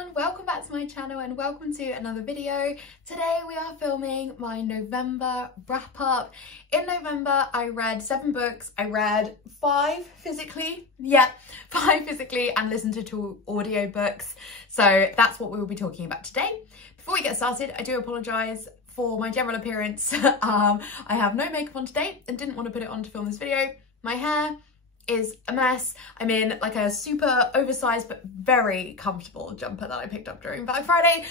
everyone, welcome back to my channel and welcome to another video. Today we are filming my November wrap up. In November I read 7 books. I read 5 physically, and listened to 2 audiobooks. So that's what we will be talking about today. Before we get started, I do apologise for my general appearance. I have no makeup on today and didn't want to put it on to film this video. My hair is a mess. I'm in like a super oversized but very comfortable jumper that I picked up during Black Friday.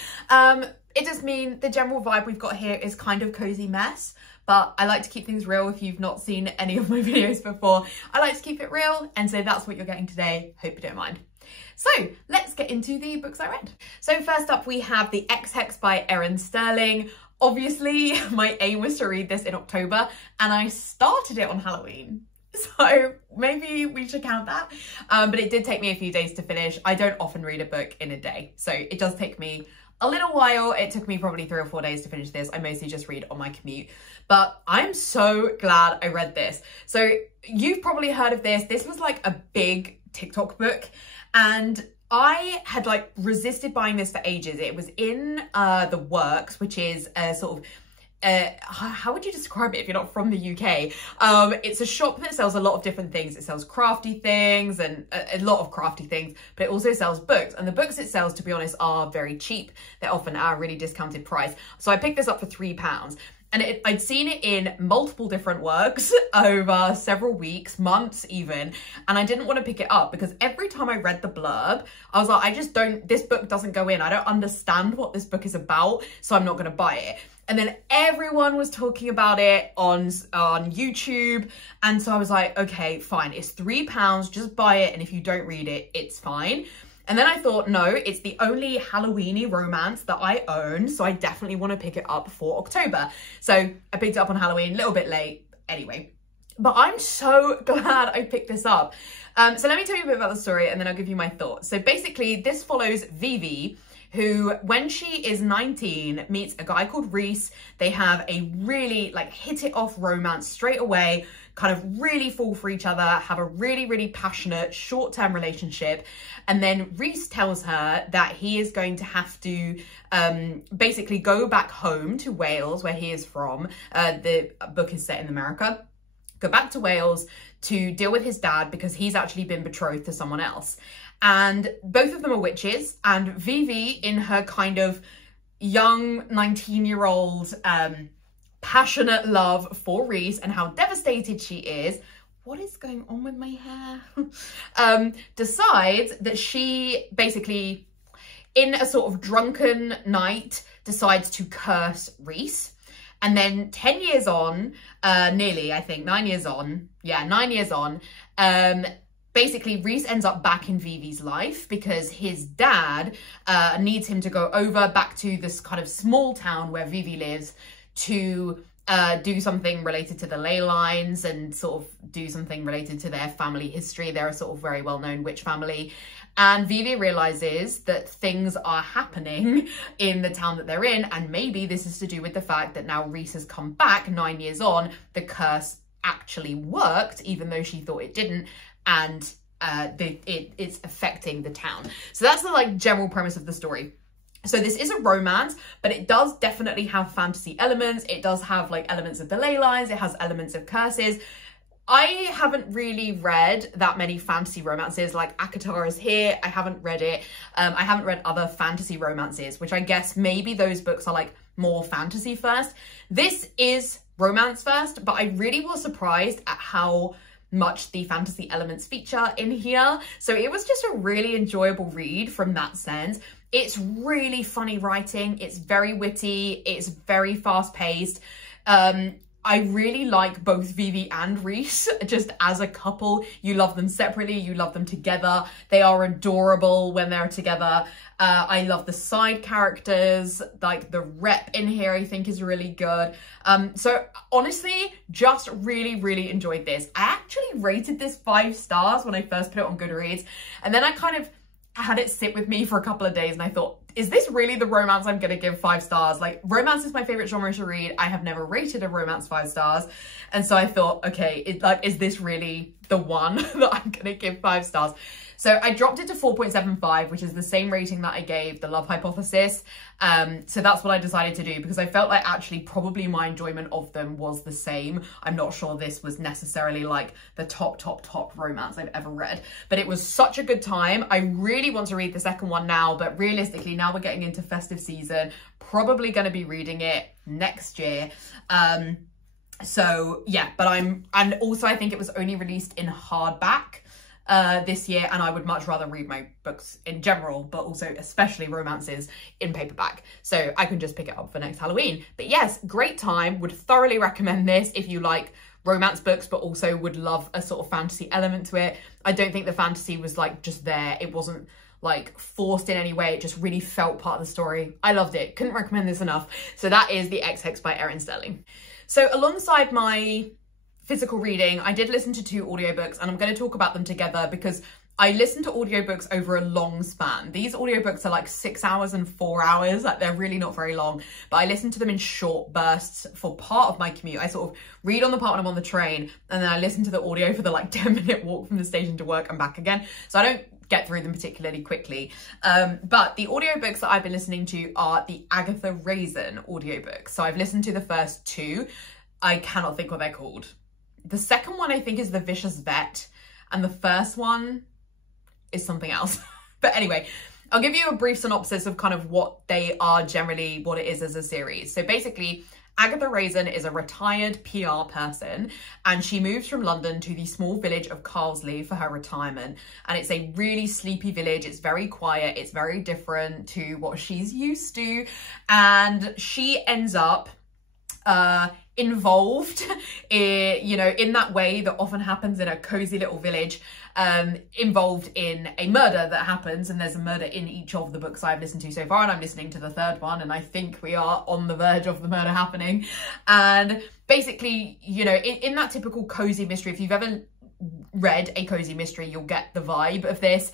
It does mean the general vibe we've got here is kind of cozy mess, but I like to keep things real. If you've not seen any of my videos before, I like to keep it real, and so that's what you're getting today. Hope you don't mind. So let's get into the books I read. So first up we have the Ex Hex by Erin Stirling. Obviously my aim was to read this in October and I started it on Halloween. So maybe we should count that. But it did take me a few days to finish. I don't often read a book in a day, so it does take me a little while. It took me probably 3 or 4 days to finish this. I mostly just read on my commute, but I'm so glad I read this. So you've probably heard of this. This was like a big TikTok book and I had like resisted buying this for ages. It was in the Works, which is a sort of how would you describe it if you're not from the UK? It's a shop that sells a lot of different things. It sells crafty things and a lot of crafty things, but it also sells books. And the books it sells, to be honest, are very cheap. They're often at a really discounted price. So I picked this up for £3. And I'd seen it in multiple different Works over several weeks, months even, and I didn't want to pick it up because every time I read the blurb, I was like, this book doesn't go in. I don't understand what this book is about, so I'm not going to buy it. And then everyone was talking about it on YouTube, and so I was like, okay, fine, it's £3, just buy it, and if you don't read it, it's fine. And then I thought, no, it's the only Halloween-y romance that I own, so I definitely want to pick it up for October. So I picked it up on Halloween, a little bit late, anyway. But I'm so glad I picked this up. So let me tell you a bit about the story, and then I'll give you my thoughts. So basically, this follows Vivi, who, when she is 19, meets a guy called Reese. They have a really like hit it off romance straight away, kind of really fall for each other, have a really, really passionate short-term relationship. And then Reese tells her that he is going to have to basically go back home to Wales, where he is from. The book is set in America. Go back to Wales to deal with his dad because he's actually been betrothed to someone else. And both of them are witches, and Vivi, in her kind of young 19-year-old passionate love for Reese and how devastated she is, what is going on with my hair? Decides that she basically, in a sort of drunken night, decides to curse Reese. And then 10 years on, nearly, I think, 9 years on, yeah, 9 years on, basically Reese ends up back in Vivi's life because his dad needs him to go over back to this kind of small town where Vivi lives to do something related to the ley lines and sort of do something related to their family history. They're a sort of very well-known witch family. And Vivi realizes that things are happening in the town that they're in, and maybe this is to do with the fact that now Reese has come back 9 years on, the curse actually worked, even though she thought it didn't, and it's affecting the town. So that's the like general premise of the story. So this is a romance, but it does definitely have fantasy elements. It does have like elements of the ley lines. It has elements of curses. I haven't really read that many fantasy romances. Like Agatha is here. I haven't read it. I haven't read other fantasy romances, which I guess maybe those books are like more fantasy first. This is romance first, but I really was surprised at how much the fantasy elements feature in here. So it was just a really enjoyable read from that sense. It's really funny writing. It's very witty. It's very fast paced. I really like both Vivi and Reese just as a couple. You love them separately, you love them together. They are adorable when they're together. I love the side characters, like the rep in here I think is really good. So honestly, just really, really enjoyed this. I actually rated this 5 stars when I first put it on Goodreads, and then I kind of had it sit with me for a couple of days and I thought, is this really the romance I'm gonna give 5 stars? Like, romance is my favorite genre to read. I have never rated a romance 5 stars. And so I thought, okay, is this really the one that I'm gonna give 5 stars. So I dropped it to 4.75, which is the same rating that I gave The Love Hypothesis. So that's what I decided to do because I felt like actually probably my enjoyment of them was the same. I'm not sure this was necessarily like the top romance I've ever read, but it was such a good time. I really want to read the second one now, but realistically now we're getting into festive season, probably going to be reading it next year. So yeah, but and also I think it was only released in hardback this year, and I would much rather read my books in general, but also especially romances, in paperback, so I can just pick it up for next Halloween. But yes, great time, would thoroughly recommend this if you like romance books but also would love a sort of fantasy element to it. I don't think the fantasy was like just there, it wasn't like forced in any way, it just really felt part of the story. I loved it, couldn't recommend this enough. So that is the Ex Hex by Erin Stirling. So alongside my physical reading, I did listen to 2 audiobooks, and I'm going to talk about them together because I listened to audiobooks over a long span. These audiobooks are like 6 hours and 4 hours, like they're really not very long, but I listened to them in short bursts for part of my commute. I sort of read on the part when I'm on the train, and then I listen to the audio for the like 10-minute walk from the station to work and back again. So I don't get through them particularly quickly. But the audiobooks that I've been listening to are the Agatha Raisin audiobooks. So I've listened to the first 2. I cannot think what they're called. The second one I think is The Vicious Vet, and the first one is something else. But anyway, I'll give you a brief synopsis of kind of what they are generally, what it is as a series. So basically, Agatha Raisin is a retired PR person, and she moves from London to the small village of Carsley for her retirement. And it's a really sleepy village. It's very quiet. It's very different to what she's used to. And she ends up involved in that way that often happens in a cozy little village, involved in a murder that happens, and there's a murder in each of the books I've listened to so far, and I'm listening to the 3rd one, and I think we are on the verge of the murder happening. And basically, in that typical cozy mystery, if you've ever read a cozy mystery, you'll get the vibe of this,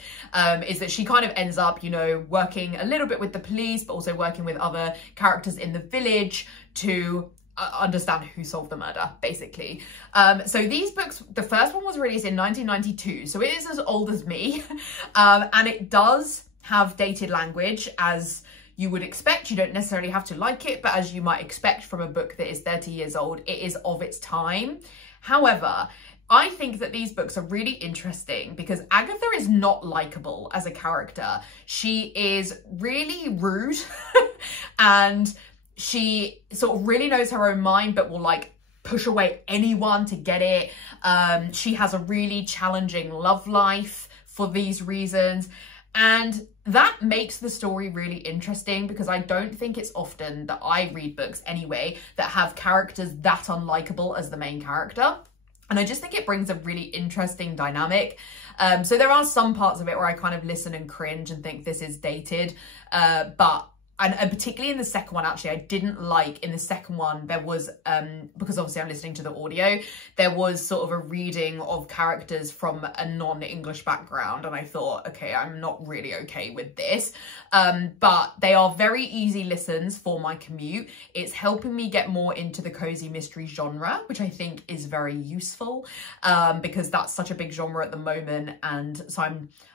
is that she kind of ends up, working a little bit with the police, but also working with other characters in the village to understand who solved the murder, basically. So these books, the first one was released in 1992, so it is as old as me, and it does have dated language, as you would expect. You don't necessarily have to like it, but as you might expect from a book that is 30 years old, it is of its time. However, I think that these books are really interesting because Agatha is not likable as a character. She is really rude and she sort of really knows her own mind, but will like push away anyone to get it. She has a really challenging love life for these reasons. And that makes the story really interesting because I don't think it's often that I read books anyway that have characters that unlikable as the main character. And I just think it brings a really interesting dynamic. So there are some parts of it where I kind of listen and cringe and think this is dated, and particularly in the second one, actually, I didn't like, in the second one, there was, because obviously I'm listening to the audio, there was sort of a reading of characters from a non-English background, and I thought, okay, I'm not really okay with this. But they are very easy listens for my commute. It's helping me get more into the cozy mystery genre, which I think is very useful, because that's such a big genre at the moment. And so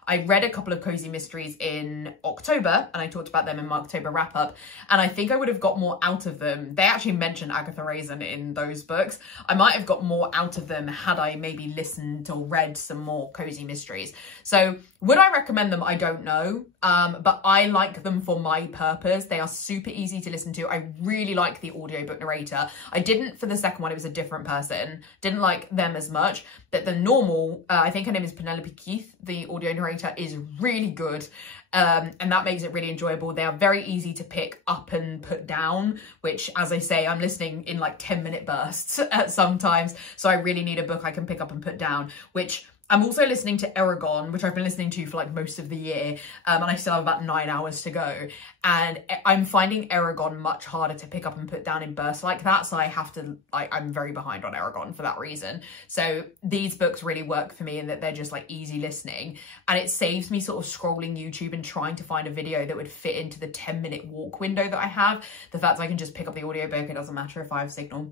I read a couple of cozy mysteries in October, and I talked about them in my October wrap up, and I think I would have got more out of them. They actually mentioned Agatha Raisin in those books. I might have got more out of them had I maybe listened or read some more cozy mysteries. So would I recommend them? I don't know, but I like them for my purpose. They are super easy to listen to. I really like the audiobook narrator. I didn't for the second one, it was a different person. Didn't like them as much, but the normal, I think her name is Penelope Keith, the audio narrator, is really good. And that makes it really enjoyable. They are very easy to pick up and put down, which, as I say, I'm listening in like 10-minute bursts at sometimes. So I really need a book I can pick up and put down, which I'm also listening to Eragon, which I've been listening to for like most of the year, and I still have about 9 hours to go. And I'm finding Eragon much harder to pick up and put down in bursts like that, so I have to, I'm very behind on Eragon for that reason. So these books really work for me in that they're just like easy listening, and it saves me sort of scrolling YouTube and trying to find a video that would fit into the 10-minute walk window that I have. The fact that I can just pick up the audiobook, it doesn't matter if I have signal.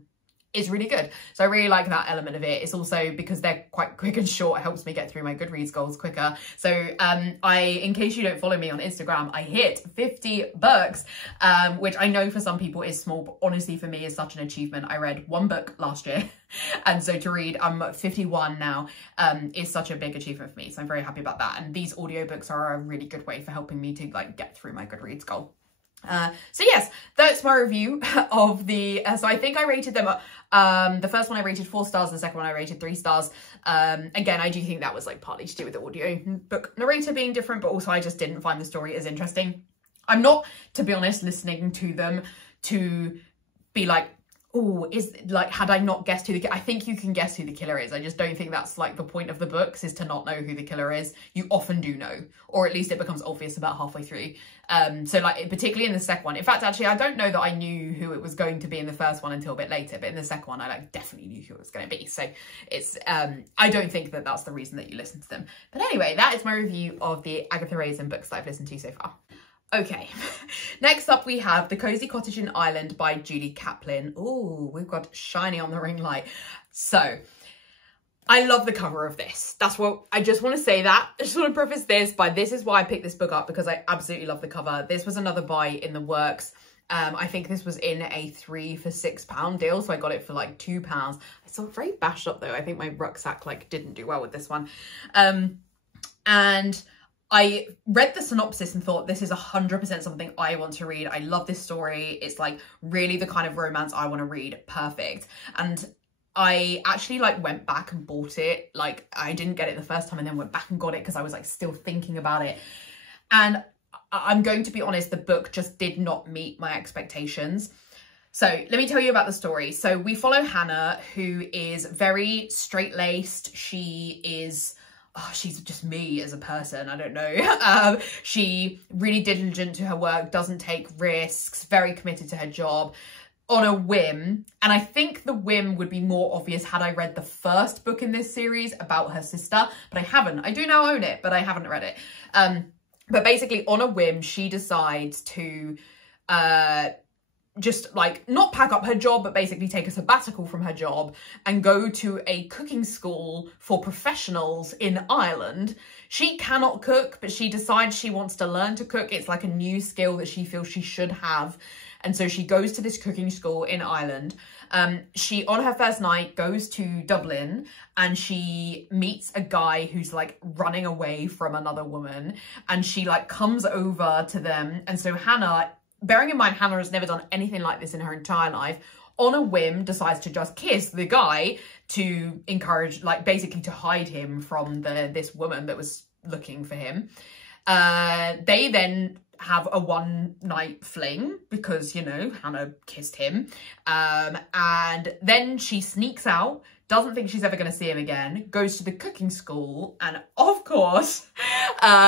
is really good. So I really like that element of it. It's also because they're quite quick and short, it helps me get through my Goodreads goals quicker. So in case you don't follow me on Instagram, I hit 50 books, which I know for some people is small, but honestly for me is such an achievement. I read 1 book last year, and so to read, I'm 51 now, is such a big achievement for me. So I'm very happy about that. And these audiobooks are a really good way for helping me to like get through my Goodreads goal. So yes, that's my review of the, so I think I rated them, the first one I rated 4 stars, the second one I rated 3 stars. Again, I do think that was like partly to do with the audio book narrator being different, but also I just didn't find the story as interesting. I'm not, to be honest, listening to them to be like, oh, is like, had I not guessed who I think you can guess who the killer is. I just don't think that's like the point of the books, is to not know who the killer is. You often do know, or at least it becomes obvious about halfway through. So like, particularly in the second one, in fact, actually, I don't know that I knew who it was going to be in the first one until a bit later, but in the second one, I like definitely knew who it was going to be. So it's, I don't think that that's the reason that you listen to them. But anyway, that is my review of the Agatha Raisin books that I've listened to so far. Okay, next up we have The Cosy Cottage in Ireland by Julie Caplin. Ooh, we've got shiny on the ring light. So, I love the cover of this. That's what, I just want to say that. I just want to preface this by, this is why I picked this book up, because I absolutely love the cover. This was another buy in the works. I think this was in a 3 for £6 deal, so I got it for like £2. It's not very bashed up though. I think my rucksack like didn't do well with this one. And I read the synopsis and thought, this is 100% something I want to read. I love this story. It's like really the kind of romance I want to read. Perfect. And I actually like went back and bought it. Like I didn't get it the first time and then went back and got it because I was like still thinking about it. And I'm going to be honest, the book just did not meet my expectations. So let me tell you about the story. So we follow Hannah, who is very straight-laced. She is... oh, she's just me as a person, I don't know. She really diligent to her work, doesn't take risks, very committed to her job on a whim. And I think the whim would be more obvious had I read the first book in this series about her sister, but I haven't. I do now own it, but I haven't read it. But basically on a whim, she decides to just like not pack up her job, but basically take a sabbatical from her job and go to a cooking school for professionals in Ireland. She cannot cook, but she decides she wants to learn to cook. It's like a new skill that she feels she should have. And so she goes to this cooking school in Ireland. She, on her first night, goes to Dublin and she meets a guy who's like running away from another woman. And she like comes over to them. And so Hannah, bearing in mind Hannah has never done anything like this in her entire life, on a whim decides to just kiss the guy to encourage, like basically to hide him from this woman that was looking for him. They then have a one-night fling because, you know, Hannah kissed him. And then she sneaks out, doesn't think she's ever going to see him again, goes to the cooking school, and of course,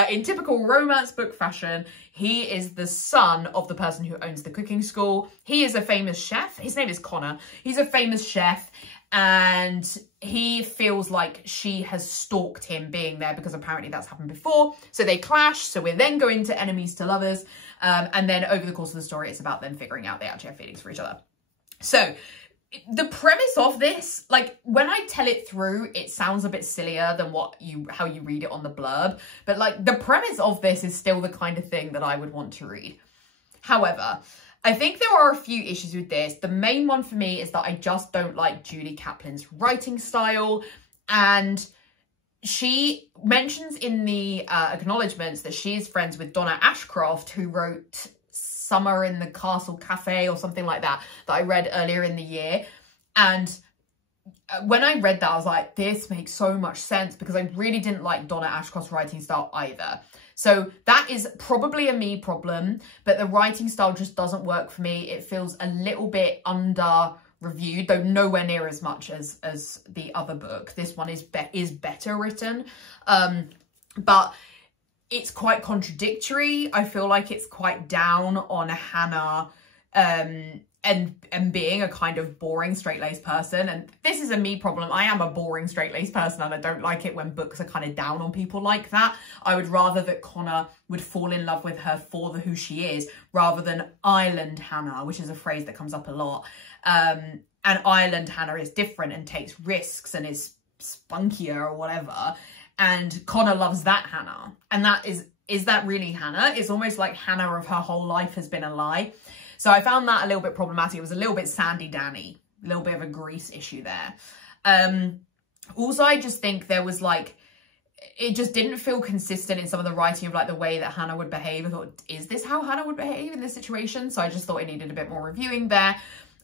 in typical romance book fashion, he is the son of the person who owns the cooking school. He is a famous chef. His name is Connor. He's a famous chef, and he feels like she has stalked him being there because apparently that's happened before. So they clash. So we're then going to enemies to lovers. And then over the course of the story, it's about them figuring out they actually have feelings for each other. So the premise of this, like when I tell it through, it sounds a bit sillier than how you read it on the blurb. But like the premise of this is still the kind of thing that I would want to read. However, I think there are a few issues with this. The main one for me is that I just don't like Julie Caplin's writing style. And she mentions in the acknowledgements that she is friends with Donna Ashcroft, who wrote Summer in the Castle Cafe or something like that I read earlier in the year. And when I read that, I was like, this makes so much sense, because I really didn't like Donna Ashcroft's writing style either. So that is probably a me problem, but the writing style just doesn't work for me. It feels a little bit under-reviewed, though nowhere near as much as the other book. This one is better written, but it's quite contradictory. I feel like it's quite down on Hannah and being a kind of boring straight-laced person. And this is a me problem. I am a boring straight-laced person, and I don't like it when books are kind of down on people like that. I would rather that Connor would fall in love with her for who she is, rather than Island Hannah, which is a phrase that comes up a lot. and Ireland Hannah is different and takes risks and is spunkier or whatever. And Connor loves that Hannah. And that is that really Hannah? It's almost like Hannah of her whole life has been a lie. So I found that a little bit problematic. It was a little bit Sandy Danny, a little bit of a Grease issue there. Also, I just think there was like, it just didn't feel consistent in some of the writing of like the way that Hannah would behave. I thought, is this how Hannah would behave in this situation? So I just thought it needed a bit more reviewing there.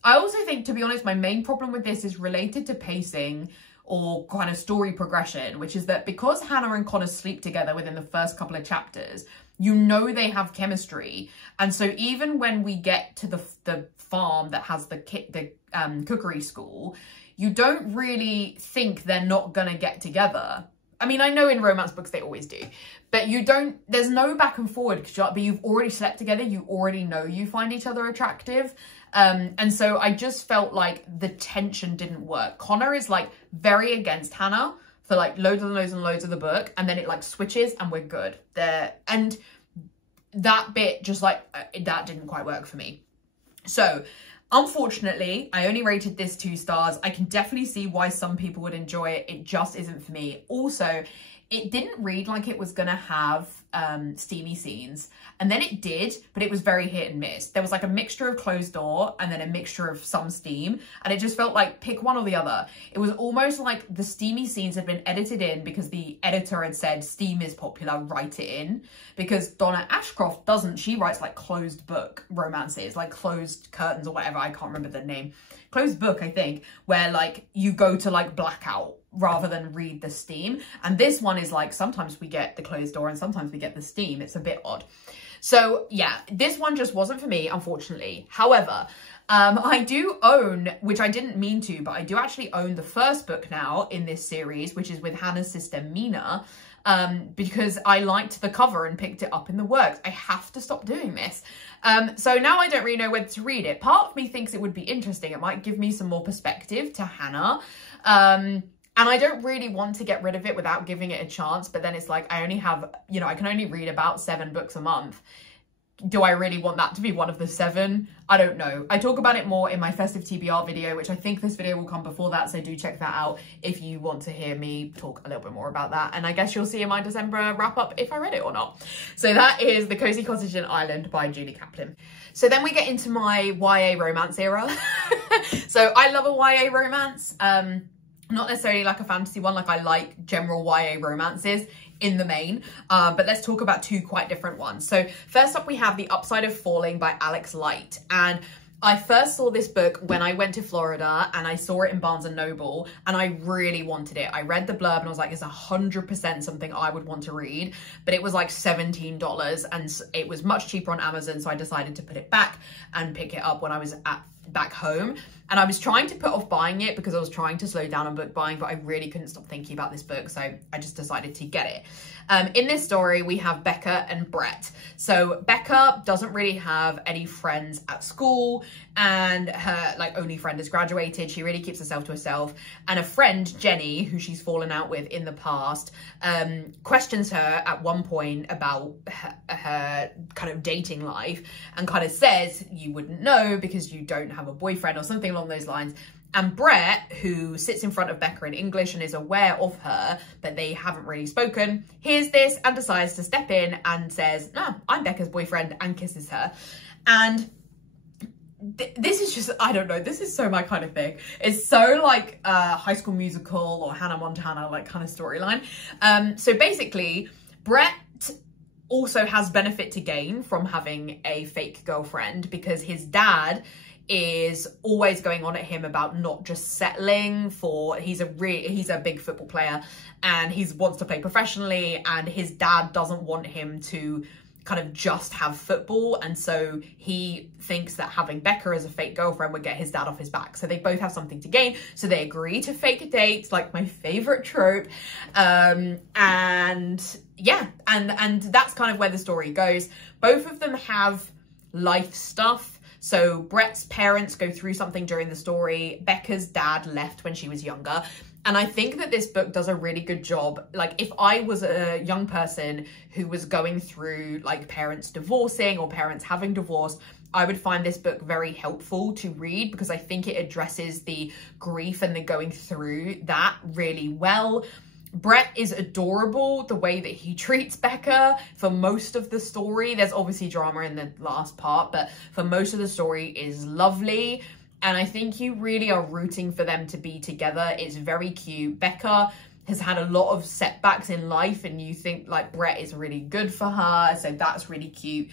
I also think, to be honest, my main problem with this is related to pacing or kind of story progression, which is that because Hannah and Connor sleep together within the first couple of chapters, you know they have chemistry. And so even when we get to the farm that has the cookery school, you don't really think they're not gonna get together. I mean, I know in romance books they always do, but there's no back and forward, but you've already slept together, you already know you find each other attractive. And so I just felt like the tension didn't work. Connor is like very against Hannah for like loads and loads and loads of the book, and then it like switches and we're good there. And that bit just like, that didn't quite work for me. So unfortunately, I only rated this 2 stars. I can definitely see why some people would enjoy it. It just isn't for me. Also, it didn't read like it was gonna have steamy scenes, and then it did, but it was very hit and miss. There was like a mixture of closed door and then a mixture of some steam, and it just felt like pick one or the other. It was almost like the steamy scenes had been edited in because the editor had said steam is popular, write it in, because Donna Ashcroft doesn't. She writes like closed book romances, like closed curtains or whatever, I can't remember the name. Closed book, I think, where like you go to like blackout rather than read the steam. And this one is like, sometimes we get the closed door and sometimes we get the steam. It's a bit odd. So yeah, this one just wasn't for me, unfortunately. However, I do own, which I didn't mean to, but I do actually own the first book now in this series, which is with Hannah's sister Mina, because I liked the cover and picked it up in the works. I have to stop doing this. So now I don't really know whether to read it. Part of me thinks it would be interesting. It might give me some more perspective to Hannah. And I don't really want to get rid of it without giving it a chance. But then it's like, I only have, you know, I can only read about 7 books a month. Do I really want that to be one of the 7? I don't know. I talk about it more in my festive TBR video, which I think this video will come before that. So do check that out if you want to hear me talk a little bit more about that. And I guess you'll see in my December wrap up if I read it or not. So that is The Cozy Cottage in Ireland by Julie Caplin. So then we get into my YA romance era. So I love a YA romance. Not necessarily like a fantasy one, like I like general YA romances in the main, but let's talk about 2 quite different ones. So first up we have The Upside of Falling by Alex Light, and I first saw this book when I went to Florida and I saw it in Barnes & Noble and I really wanted it. I read the blurb and I was like, it's 100% something I would want to read, but it was like $17 and it was much cheaper on Amazon, so I decided to put it back and pick it up when I was back home. And I was trying to put off buying it because I was trying to slow down on book buying, but I really couldn't stop thinking about this book, so I just decided to get it. In this story, we have Becca and Brett. So Becca doesn't really have any friends at school, and her like only friend has graduated. She really keeps herself to herself. And a friend, Jenny, who she's fallen out with in the past, questions her at one point about her kind of dating life and kind of says, you wouldn't know because you don't have a boyfriend or something along those lines. And Brett, who sits in front of Becca in English and is aware of her, but they haven't really spoken, hears this and decides to step in and says, no, I'm Becca's boyfriend, and kisses her. And this is just, I don't know, this is so my kind of thing. It's so like High School Musical or Hannah Montana like kind of storyline. So basically, Brett also has benefit to gain from having a fake girlfriend because his dad is always going on at him about not just settling for, he's a big football player and he wants to play professionally, and his dad doesn't want him to kind of just have football, and so he thinks that having Becca as a fake girlfriend would get his dad off his back. So they both have something to gain, so they agree to fake a date, like my favorite trope. And yeah, and that's kind of where the story goes. Both of them have life stuff. So Brett's parents go through something during the story. Becca's dad left when she was younger. And I think that this book does a really good job. Like, if I was a young person who was going through like parents divorcing or parents having divorced, I would find this book very helpful to read, because I think it addresses the grief and the going through that really well. Brett is adorable, the way that he treats Becca for most of the story. There's obviously drama in the last part, but for most of the story is lovely. And I think you really are rooting for them to be together. It's very cute. Becca has had a lot of setbacks in life, and you think like Brett is really good for her. So that's really cute.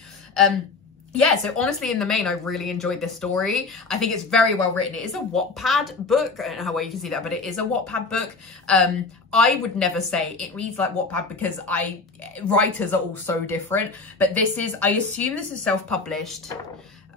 Yeah, so honestly, in the main, I really enjoyed this story. I think it's very well written. It is a Wattpad book. I don't know how well you can see that, but it is a Wattpad book. I would never say it reads like Wattpad, because writers are all so different. But this is, I assume this is self-published.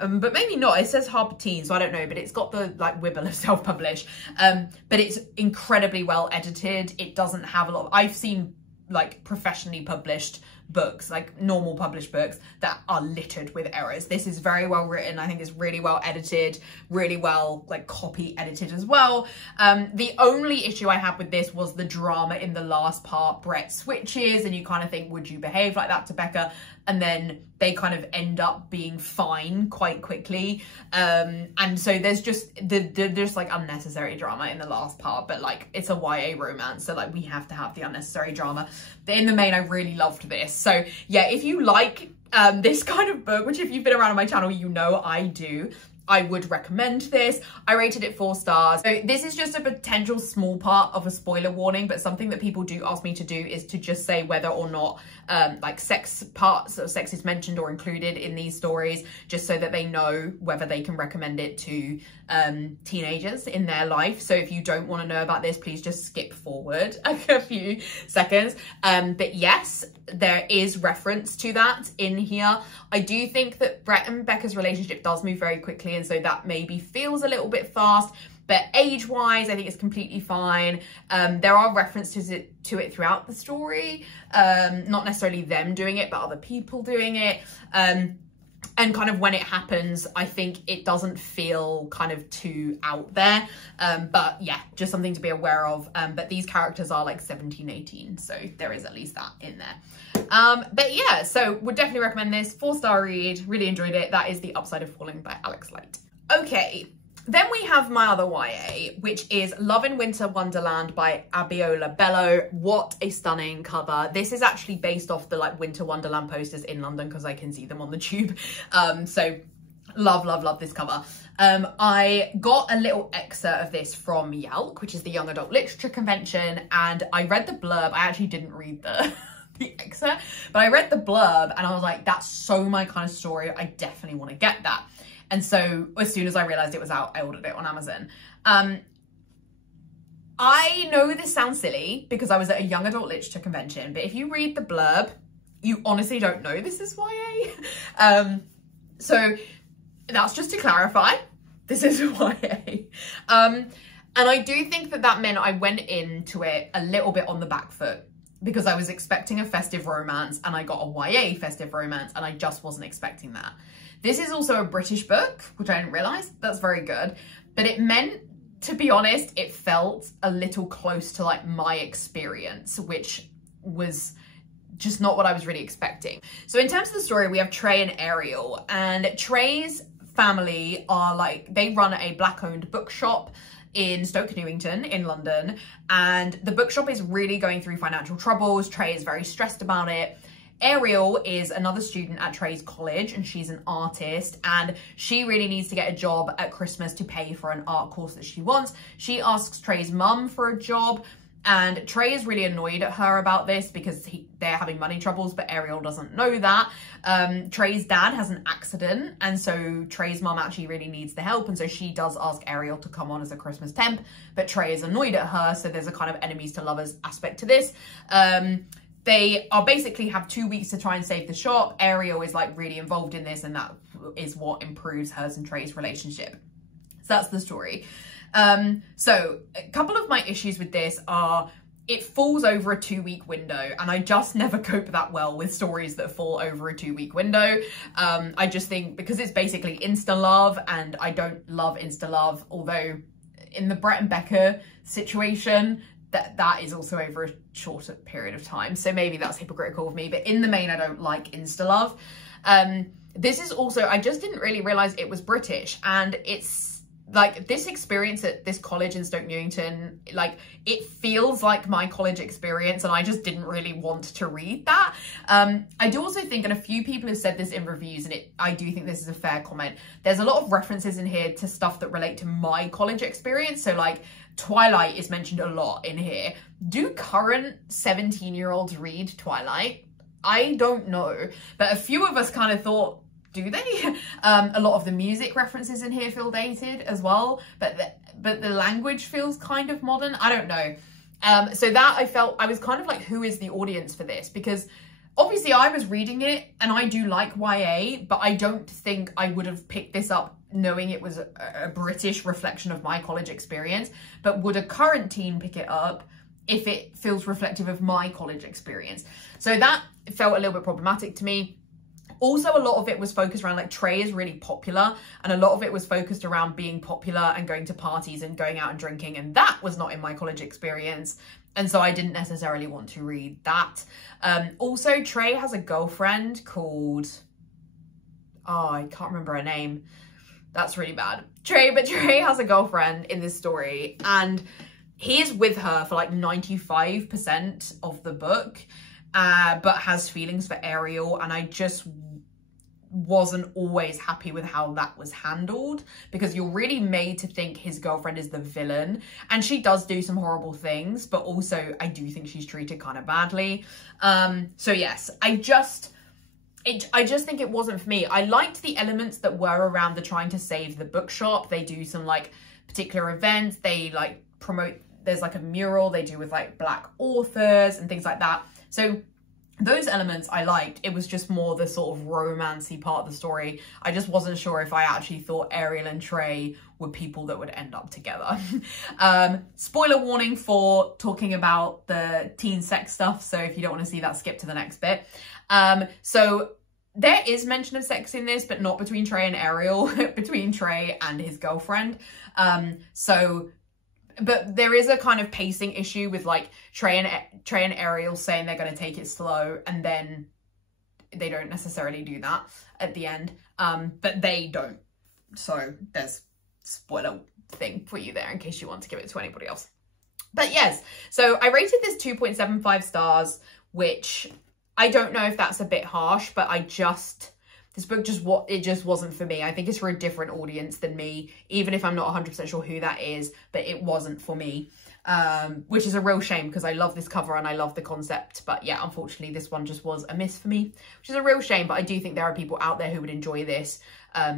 But maybe not. It says Harper Teen, so I don't know, but it's got the like wibble of self-published. But it's incredibly well edited. It doesn't have a lot of, I've seen like professionally published books, like normal published books, that are littered with errors. This is very well written. I think it's really well edited, really well like copy edited as well. The only issue I had with this was the drama in the last part. Brett switches and you kind of think, would you behave like that to Becca? And then they kind of end up being fine quite quickly. And so there's just like unnecessary drama in the last part, but like it's a YA romance, so like we have to have the unnecessary drama. But in the main, I really loved this. So yeah, if you like this kind of book, which if you've been around on my channel, you know I do, I would recommend this. I rated it 4 stars. So this is just a potential small part of a spoiler warning, but something that people do ask me to do is to just say whether or not like sex parts of sex is mentioned or included in these stories, just so that they know whether they can recommend it to teenagers in their life. So if you don't want to know about this, please just skip forward a few seconds. But yes, there is reference to that in here. I do think that Brett and Becca's relationship does move very quickly, and so that maybe feels a little bit fast, but age-wise, I think it's completely fine. There are references to it throughout the story, not necessarily them doing it, but other people doing it. And kind of when it happens, I think it doesn't feel kind of too out there. But yeah, just something to be aware of. But these characters are like 17, 18, so there is at least that in there. But yeah, so would definitely recommend this. 4-star read, really enjoyed it. That is The Upside of Falling by Alex Light. Okay. Then we have my other YA, which is Love in Winter Wonderland by Abiola Bello. What a stunning cover. This is actually based off the like Winter Wonderland posters in London, because I can see them on the tube. So love, love, love this cover. I got a little excerpt of this from YALC, which is the Young Adult Literature Convention, and I read the blurb. I actually didn't read the excerpt, but I read the blurb and I was like, that's so my kind of story. I definitely want to get that. And so as soon as I realized it was out, I ordered it on Amazon. I know this sounds silly because I was at a young adult literature convention, but if you read the blurb, you honestly don't know this is YA. So that's just to clarify, this is YA. And I do think that that meant I went into it a little bit on the back foot, because I was expecting a festive romance and I got a YA festive romance and I just wasn't expecting that. This is also a British book, which I didn't realise. That's very good. But it meant, to be honest, it felt a little close to like my experience, which was just not what I was really expecting. So in terms of the story, we have Trey and Ariel, and Trey's family are like, they run a Black-owned bookshop in Stoke Newington in London, and the bookshop is really going through financial troubles. Trey is very stressed about it. Ariel is another student at Trey's college, and she's an artist, and she really needs to get a job at Christmas to pay for an art course that she wants. She asks Trey's mum for a job, and Trey is really annoyed at her about this because they're having money troubles, but Ariel doesn't know that. Trey's dad has an accident, and so Trey's mum actually really needs the help, and so she does ask Ariel to come on as a Christmas temp, but Trey is annoyed at her, so there's a kind of enemies to lovers aspect to this. They are basically have 2 weeks to try and save the shop. Ariel is like really involved in this, and that is what improves hers and Trey's relationship. So that's the story. So a couple of my issues with this are it falls over a 2-week window, and I just never cope that well with stories that fall over a 2-week window. I just think because it's basically insta love, and I don't love insta love, although in the Brett and Becca situation, that is also over a shorter period of time. So maybe that's hypocritical of me, but in the main, I don't like insta-love. This is also, I just didn't really realise it was British, and it's like this experience at this college in Stoke Newington, like it feels like my college experience, and I just didn't really want to read that. I do also think, and a few people have said this in reviews, and I do think this is a fair comment, there's a lot of references in here to stuff that relate to my college experience. So like Twilight is mentioned a lot in here. Do current 17-year-olds read Twilight? I don't know, but a few of us kind of thought, do they? A lot of the music references in here feel dated as well, but the language feels kind of modern. I don't know. So that I felt, I was kind of like, who is the audience for this? Because obviously I was reading it and I do like YA, but I don't think I would have picked this up knowing it was a British reflection of my college experience. But would a current teen pick it up if it feels reflective of my college experience? So that felt a little bit problematic to me. Also, a lot of it was focused around, like, Trey is really popular, and a lot of it was focused around being popular and going to parties and going out and drinking, and that was not in my college experience, and so I didn't necessarily want to read that. Also, Trey has a girlfriend called, oh, I can't remember her name. That's really bad. Trey has a girlfriend in this story, and he's with her for like 95% of the book, but has feelings for Ariel, and I just wasn't always happy with how that was handled, because you're really made to think his girlfriend is the villain, and she does do some horrible things, but also I do think she's treated kind of badly. So yes, I just think it wasn't for me. I liked the elements that were around the trying to save the bookshop. They do some like particular events, they like promote, there's like a mural they do with like Black authors and things like that. So those elements I liked. It was just more the sort of romancy part of the story. I just wasn't sure if I actually thought Ariel and Trey were people that would end up together. Spoiler warning for talking about the teen sex stuff, so if you don't want to see that, skip to the next bit. So there is mention of sex in this, but not between Trey and Ariel, between Trey and his girlfriend. But there is a kind of pacing issue with like Trey and Ariel saying they're going to take it slow, and then they don't necessarily do that at the end. But they don't. So there's spoiler thing for you there in case you want to give it to anybody else. But yes, so I rated this 2.75 stars, which I don't know if that's a bit harsh, but this book just wasn't for me. I think it's for a different audience than me, even if I'm not 100% sure who that is, but it wasn't for me, which is a real shame because I love this cover and I love the concept. But yeah, unfortunately, this one just was a miss for me, which is a real shame, but I do think there are people out there who would enjoy this.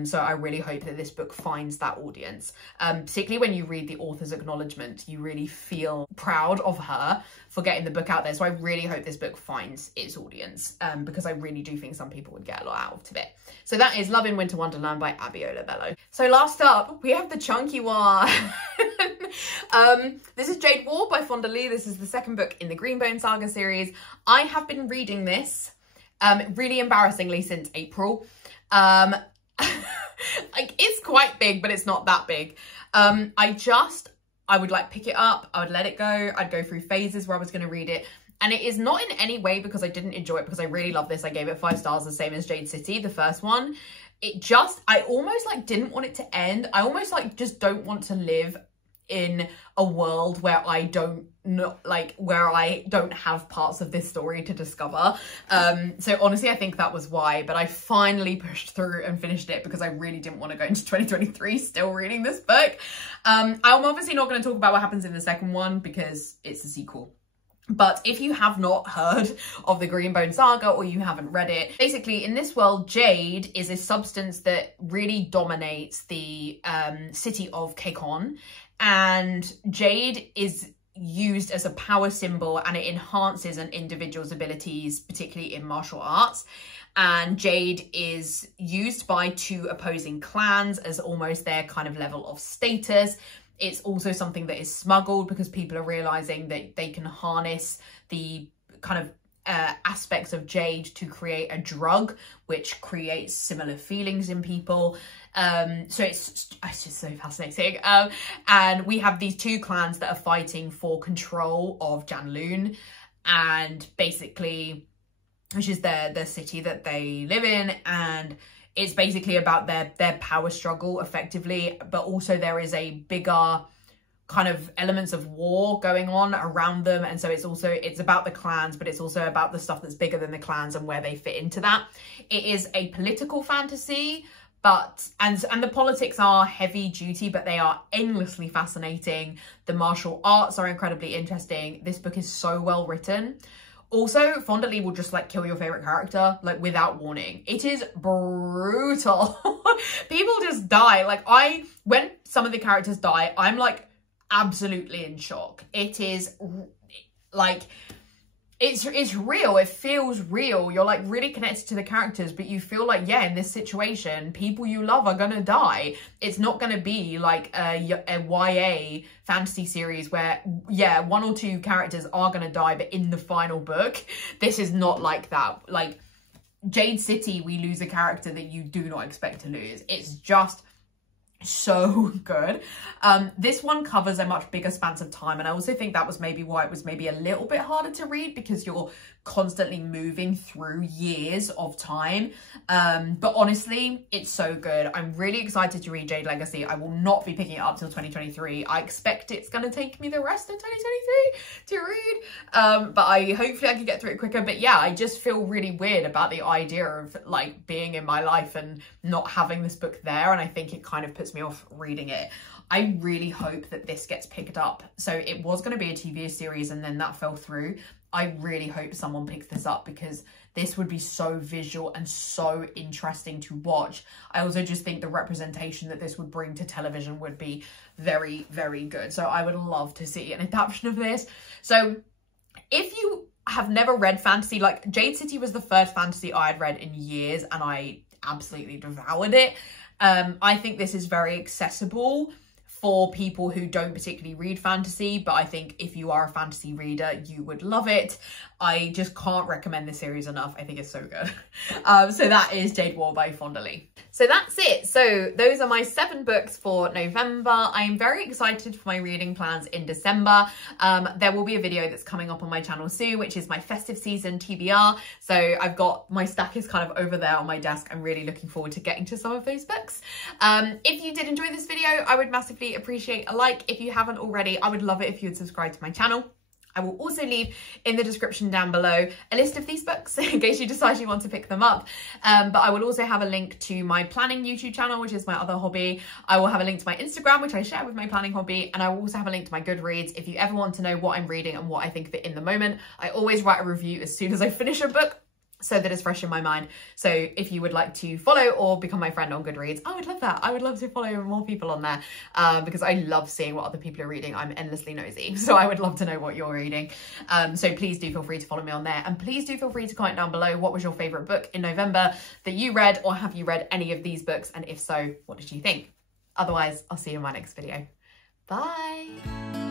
So I really hope that this book finds that audience. Particularly when you read the author's acknowledgement, you really feel proud of her for getting the book out there. So I really hope this book finds its audience, because I really do think some people would get a lot out of it. So that is Love in Winter Wonderland by Abiola Bello. So last up, we have the chunky one. This is Jade War by Fonda Lee. This is the second book in the Greenbone Saga series. I have been reading this, really embarrassingly, since April. Like, it's quite big, but it's not that big. I would like pick it up, I would let it go, I'd go through phases where I was going to read it, and it is not in any way because I didn't enjoy it, because I really love this. I gave it 5 stars, the same as Jade City, the first one. I almost like didn't want it to end. I almost like just don't want to live in a world where I don't have parts of this story to discover. So honestly, I think that was why, but I finally pushed through and finished it because I really didn't want to go into 2023 still reading this book. I'm obviously not going to talk about what happens in the second one because it's a sequel. But if you have not heard of the Greenbone Saga or you haven't read it, basically in this world, jade is a substance that really dominates the city of Caplin. And jade is used as a power symbol, and it enhances an individual's abilities, particularly in martial arts. And jade is used by 2 opposing clans as almost their kind of level of status. It's also something that is smuggled because people are realizing that they can harness the kind of aspects of Jade to create a drug which creates similar feelings in people. So it's just so fascinating. And we have these two clans that are fighting for control of Janloon, and basically, which is the city that they live in, and it's basically about their power struggle effectively, but also there is a bigger kind of elements of war going on around them, and so it's about the clans, but it's also about the stuff that's bigger than the clans and where they fit into that. It is a political fantasy, but and the politics are heavy duty, but they are endlessly fascinating. The martial arts are incredibly interesting. This book is so well written. Also, Fonda Lee will just like kill your favorite character, like without warning. It is brutal. People just die. Like when some of the characters die, I'm like absolutely in shock. It is like, it's real. It feels real. You're like really connected to the characters, but you feel like, yeah, in this situation, people you love are gonna die. It's not gonna be like a YA fantasy series where, yeah, one or two characters are gonna die, but in the final book, this is not like that. Like Jade City, we lose a character that you do not expect to lose. It's just so good. This one covers a much bigger span of time, and I also think that was maybe why it was maybe a little bit harder to read, because you're constantly moving through years of time. But honestly, it's so good. I'm really excited to read Jade Legacy. I will not be picking it up till 2023. I expect it's going to take me the rest of 2023 to read, but hopefully I can get through it quicker. But yeah, I just feel really weird about the idea of like being in my life and not having this book there, and I think it kind of puts me off reading it. I really hope that this gets picked up. So it was going to be a TV series and then that fell through. I really hope someone picks this up, because this would be so visual and so interesting to watch. I also just think the representation that this would bring to television would be very, very good. So I would love to see an adaptation of this. So if you have never read fantasy, like Jade City was the first fantasy I had read in years and I absolutely devoured it. I think this is very accessible for people who don't particularly read fantasy, but I think if you are a fantasy reader, you would love it. I just can't recommend this series enough. I think it's so good. So that is Jade War by Fonda Lee. So that's it. So those are my 7 books for November. I am very excited for my reading plans in December. There will be a video that's coming up on my channel soon, which is my festive season TBR. So I've got, my stack is kind of over there on my desk. I'm really looking forward to getting to some of those books. If you did enjoy this video, I would massively appreciate a like. If you haven't already, I would love it if you would subscribe to my channel. I will also leave in the description down below a list of these books in case you decide you want to pick them up. But I will also have a link to my planning YouTube channel, which is my other hobby. I will have a link to my Instagram, which I share with my planning hobby. And I will also have a link to my Goodreads if you ever want to know what I'm reading and what I think of it in the moment. I always write a review as soon as I finish a book, so that it's fresh in my mind. So if you would like to follow or become my friend on Goodreads, I would love that. I would love to follow more people on there, because I love seeing what other people are reading. I'm endlessly nosy, so I would love to know what you're reading. So please do feel free to follow me on there, and please do feel free to comment down below what was your favourite book in November that you read, or have you read any of these books, and if so, what did you think? Otherwise, I'll see you in my next video. Bye!